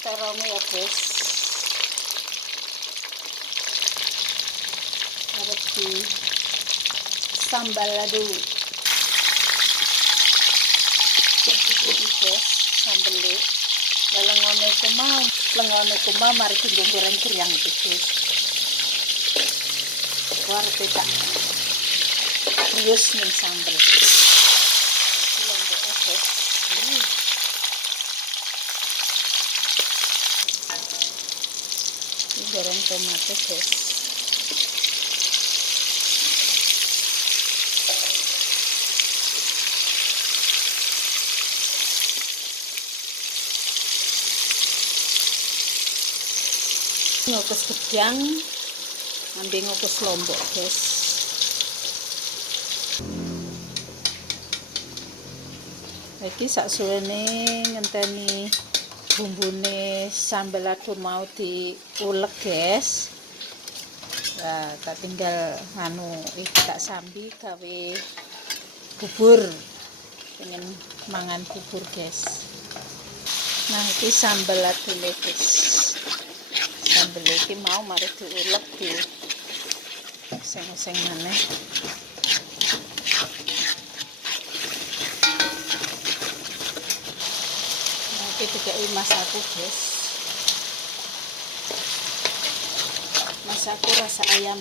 terongnya ya guys. Harus di sambal dulu. Jadi guys, sambelnya lengone kuma mari tinggal goreng kriang itu guys. War tak terus nih sambal. Itu lombok guys. Goreng tomat guys. Ngukus gedang, ambil ngukus lombok guys. Iki saksuwene ngenteni bumbune sambal adoh mau diulek guys. Nah, tak tinggal iki tak sambi gawe bubur. Pengen mangan bubur guys. Nah, iki sambal adoh guys. Sambal iki mau mari diulek di seng-seng maneh. Nah, iki dikai masakku guys. Masakku rasa ayam.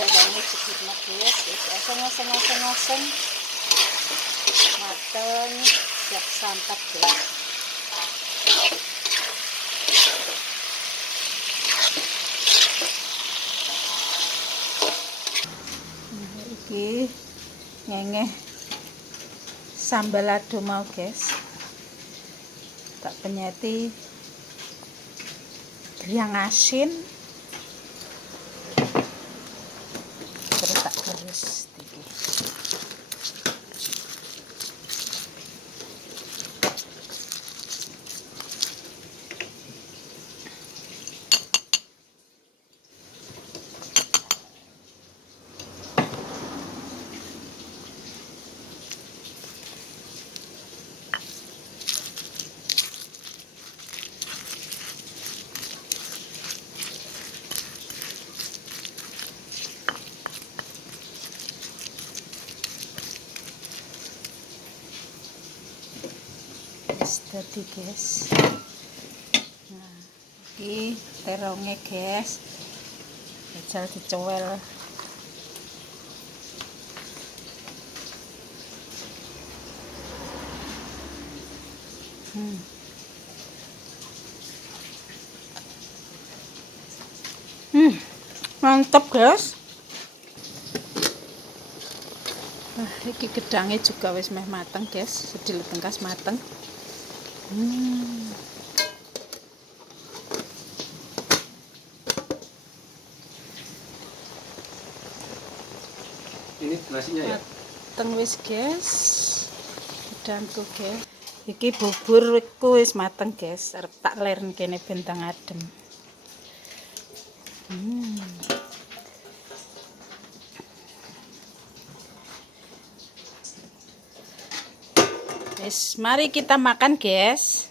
Banyak segini guys, oseng mateng, siap santap guys. Iki ngengeh sambal adoh mau guys, tak penyeti yang asin. Tak keres iki. Tadi guys, nah ini terongnya guys, jajal dicowel. Mantap guys. Nah, ini gedangnya juga wis meh mateng guys, sedil tengkas mateng. Ini nasinya ya? Mateng wis guys. Gedangku guys. Iki buburku wis mateng guys. Arep tak leren kene bentang adem. Wis, mari kita makan guys.